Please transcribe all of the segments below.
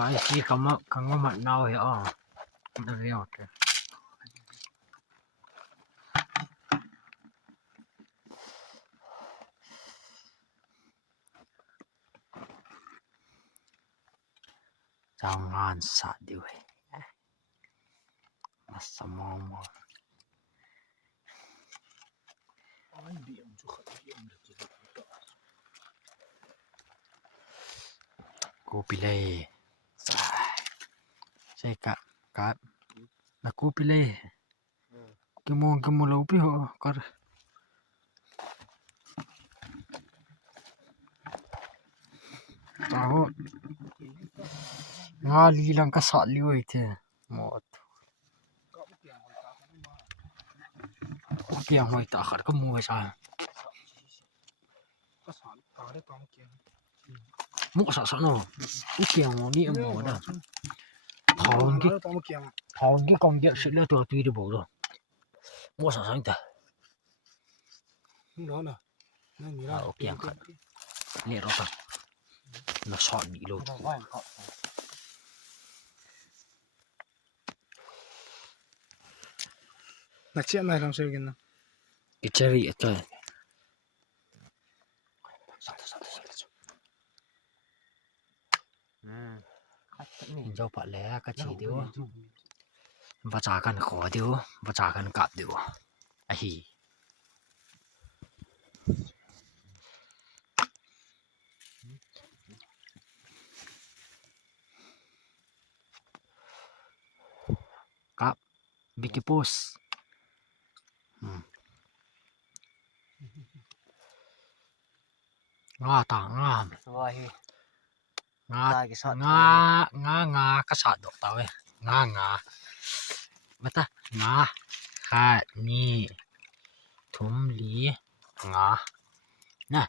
cái gì không mặt nào hiểu không được hiểu kìa jangan sadih masa mama cô pilih saya kak aku pilih kamu lau pi ho kar tahu ngali lang ka sa liu ite mot kiang hoi ta khar ka mu sa ka sa ta de kam kiang mu sa no kiang mo ni mo da thong ki kong dia sit le to tui de bo do mu sa ta đó nè ni ra kiang khat ni ro ka nó sọt bị luôn là chuyện này làm sao kia nè cái cherry ở đây nhìn cho bạn lẽ cái chỉ điếu và trả cần khó điếu và trả cần cặp điếu ai cặp Vicky Post nga ta nga cái sọt độc tao ấy nga bắt ta nga khai ni thum lý nga nè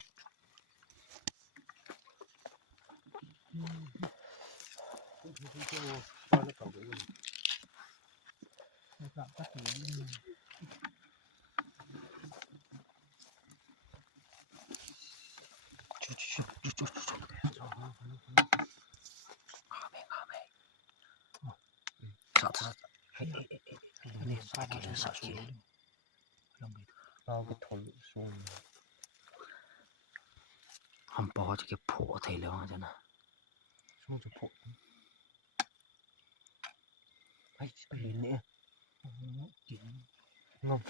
นี่สากินสากินเราไปทนสูงหำปอจะเก็บโผล่ไทยแล้วจ้ะนะช่วงจะโผล่ไปเห็นเนี่ยกินงบ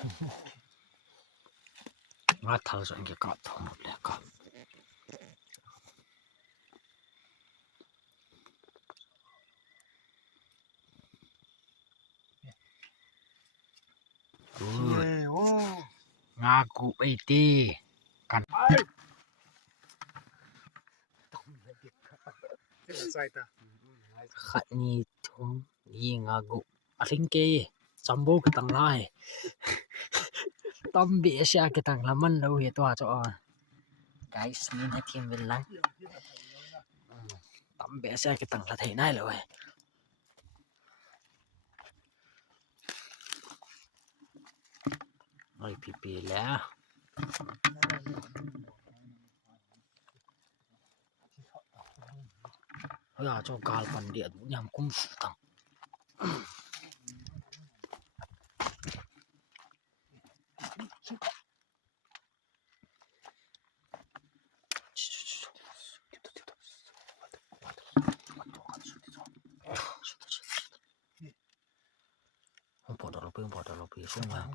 ว่าเธอจะเก็บกลับทั้งหมดเลยครับngaku iti kan khat ni thum ni ngagu aling ke sambo ke tang lai tam bi sia ke tang laman lo he to cho guys ni na thim vel lang tam bi sia ke tang la thai nai lo ơi pipi lẽ ơi cho gal pan địa nhằm cung phụ tăng bỏ đó là bê xuống mà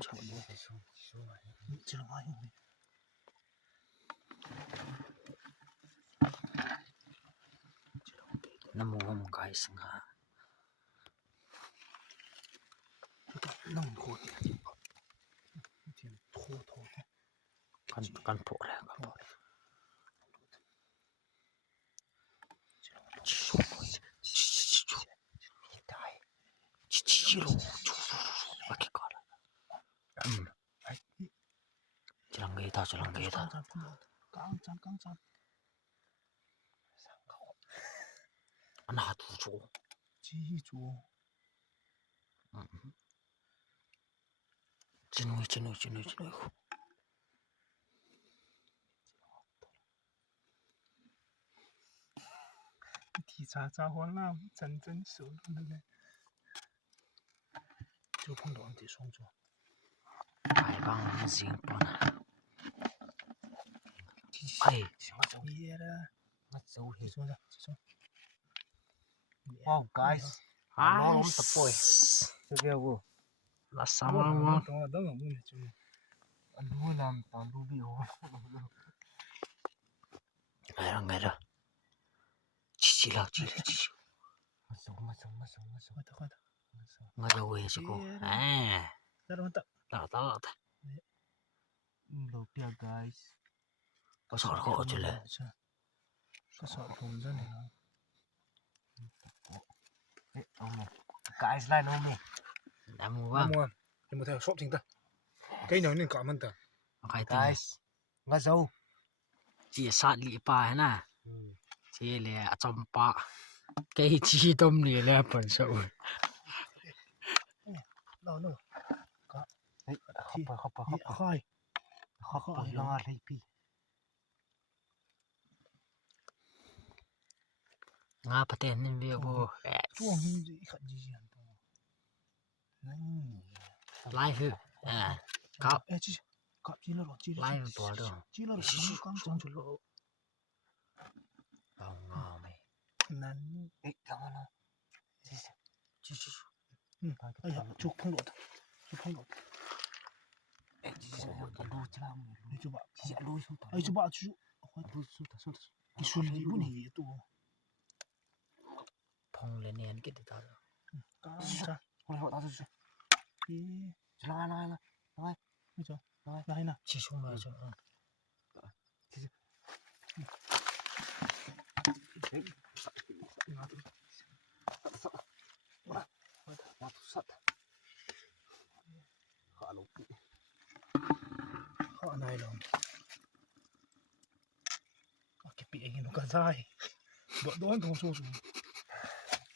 năm mùa một cái sinh hạ nông khô căn bộ này Jalan kita anak tujuh jenuh 体查查好啦，真熟了嘞。就碰到这双桌。太棒了，行棒了。哎，行了，走夜了。我走去。这种。Wow, guys. Ai, Tapos. Sige po. Lasama mo. Dang mo ni chum. Ano lang tambubi ho. Ngay đó. Chỉ là. Masuk. Khoan. Ngay đâu về chứ cô. À. Đó ta. Đó. Lâu tia guys. Có sợ khó chứ lệ. Có sợ thùng ra này. Ông này. Guys lại nó mày. Đã mua vâng. Mua. Nhưng mà theo shop chính ta. Cái nhỏ nên cả mình ta. Cái tên. Guys. Nga dâu. Chỉ sát lị pa nè. Chỉ là trong pa. Cái chi tâm này là phần sâu. Đó. Có. Khóc. Khai. Khóc lo đi pi. Nga paten nên việc vô. Chuông gì khẩn gì hẳn to. Lai hư. À. Cậu. Ê chị. Cậu chỉ là chi. Lai to đâu. Chỉ là con trong chỗ lộ. Không ngon mày. Nắn. Ê, thằng nó. Chứ. Ây da, chụp phong độ. Ê, đu chứ làm. Ê, chú bạn. Đu xuống ta. Ê, chú bạn chú. Đu xuống ta. Cái xuân lý bún hì tụ. Phong lên nền cái đó. Cá cha. Hôm nay họ tao xuống. Ê. Nói. Ê cha. Này nè. Chỉ xuống rồi chứ. Họ này rồi. Cái bị nó cả dai. Bọn đón thằng số.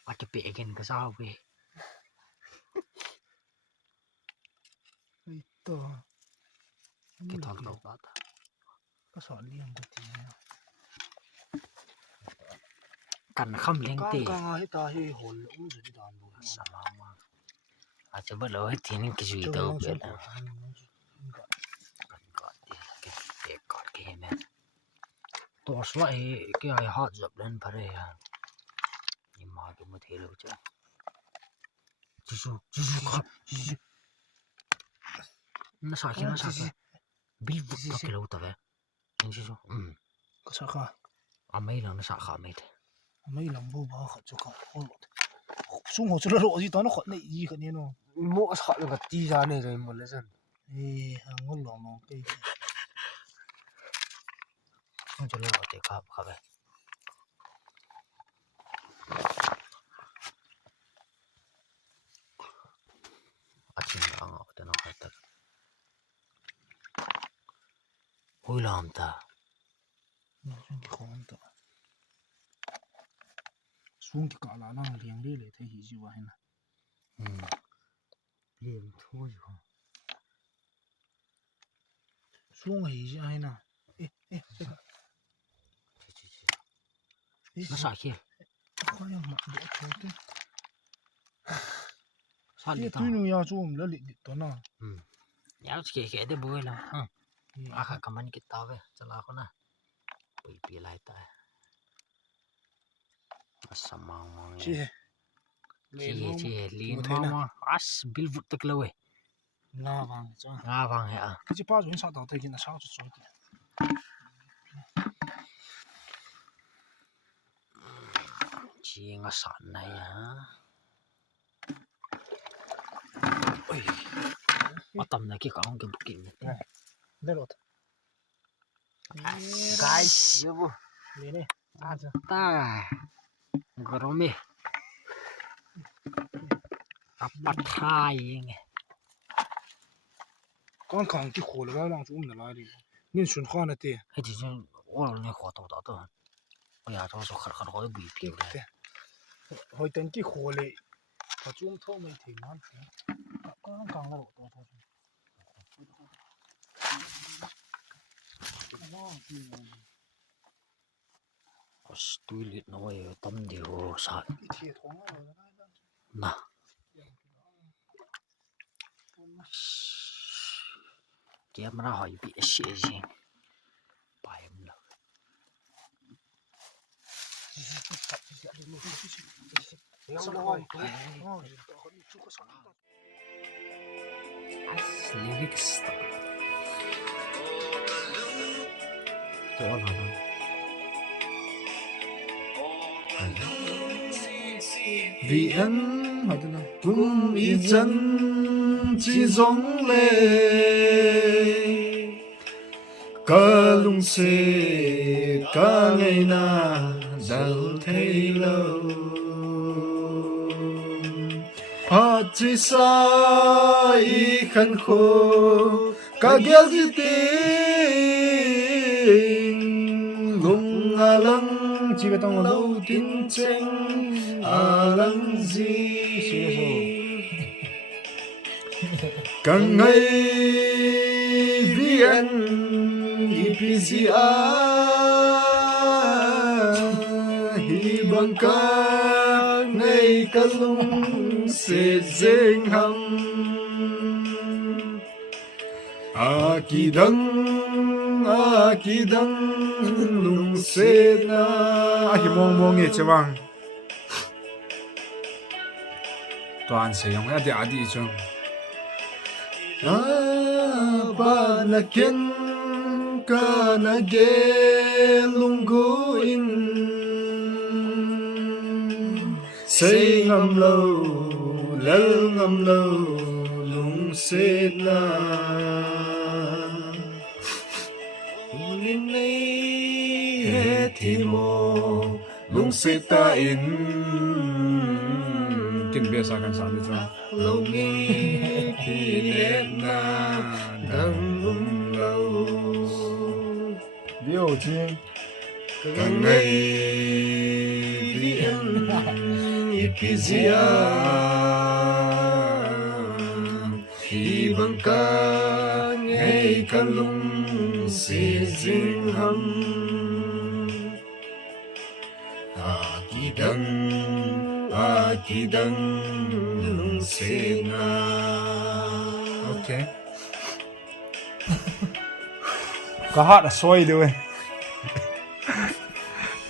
Cái bể cái sao về. Ê to. Cái thằng đầu đó. Có sọ liêng cái gì. Cần không lên tì. Càng hết ta hay hồn lũng rồi đi đàn rồi. Sao mà. À chứ bất lỗi thì nên cái gì đâu biết là. Còn cái mẹ. Tôi lại cái ai hot dập lên phải đây à. Nhưng mà cái mới thấy đâu chứ. Chú khóc. Nó sợ cái. Biết vụt nó cái lâu tao vậy. Chú. Có sợ không? À mấy lần nó sợ khả mệt. Mấy lần vô bao khẩn cho không. Xuống hồ cho nó lộ gì đó nó khẩn này gì khẩn nhiên không? Mỗi sợ là cái tí ra này rồi một lần dần. Ê, hàng ngon lòng nó cây. Không cho lộ thì khả vậy. 아침에 안 먹을 때는 갔다. 올라온다. Xuống cái khốn ta. Xuống cái cả là năng liền đi để thấy gì chứ vậy nè. Liền thôi rồi. Xuống gì chứ ai nè. Ê, cái. Nó sợ kia. Có yang mặc bộ thôi thế. Sao Cái đi túi nuôi ya zoom là lịch đó nè. Nhớ cái để bôi là. À khá cảm ơn cái tao về. Cho là con nè. Bị lại tại. Sao mà. Chị. Chị liền mà. As bil vụt tức lâu ấy. Nga vàng cho. Nga vàng hả? Cái chị bao giờ sao tao thấy cái nó sao cho kìa. Chị nga sẵn này hả? Ôi. Ở tầm này kia có cái bức kính này. Đây rồi. Guys, yêu vô. Lên đi. À chưa. Ta. Goromi. Apa thai nghe. Con khẳng cái khổ là đang chúng mình lại đi. Nên xuân khoan là tiền. Hay thì chứ ôi này khó tao đó. Ôi à cho khát khói bị piu đấy. Hồi tên cái khổ lệ. Và chúng thôi mình thì nó. Con càng là độ thôi. Stulit na way tam di ho sa 一铁桶啊， na. Dia mana hỏi bị xì gì. Bài em là. Lyrics. Đó là vì anh hỏi tôi nào cùng ý chân chỉ giống lệ cả lung xê cả ngày na đâu thấy lâu hát chỉ xa ý khăn khô cả ghé gì tình lung à lăng chỉ biết tông lâu tin tranh à lăng gì càng ngày vì anh IPZA hi bằng ca ngày cả lung sẽ deng hầm kỳ đăng lung sẽ na hi mong mong nghe chứ bang toàn sẽ用一啲啲張ba na ken ka na ge lung go in say ngam lâu lal ngam lâu lung sẽ na linh này hết thì mô lung sẽ ta in kinh biasakan saat itu lâu nghe thì nét na đang lung lâu điều chi càng ngày vì em IPZA khi bằng ca ngày cả lung sẽ dinh hâm kỳ đăng lung sẽ na ok có hát là xoay rồi